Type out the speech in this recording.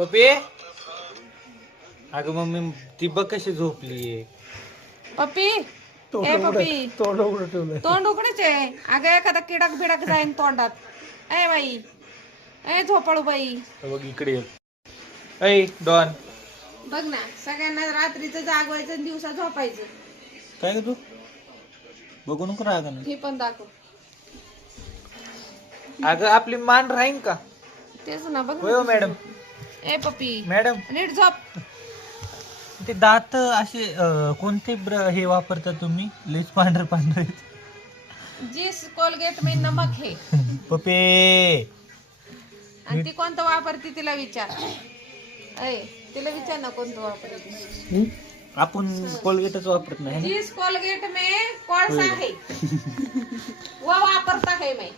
पप्पी अगं मम्मी ती बघ कशी झोपली. पप्पी ए पप्पी तोंड उघडं ठेवलंय. तोंड उघडच आहे. अगं एखादा किडक बिडक जाईन तोंडात. ए बाई ए झोपाळू बाई बघ इकडे ये. ऐ डॉन बघ ना सगळ्यांना रात्रीचं जागवायचं आणि दिवसा झोपायचं. काय ग तू बघू नको राग ना. हे पण दाखव. अगं आपली मान राहीन का. तेच ना बघ होय हो ना. मॅडम. ए पप्पी मॅडम नीट झोप. ते दात असे कोणते हे वापरता तुम्ही लेस पांढरे पांढरे. जिस कोलगेट में नमक है. पप्पे आणि ती कोणतं वापरते तिला विचार. ऐ तिला विचार ना कोणतं वापरते. आपण कोलगेटच वापरत नाही. जिस कोलगेट में कोळसा है वो वापरता है मैं.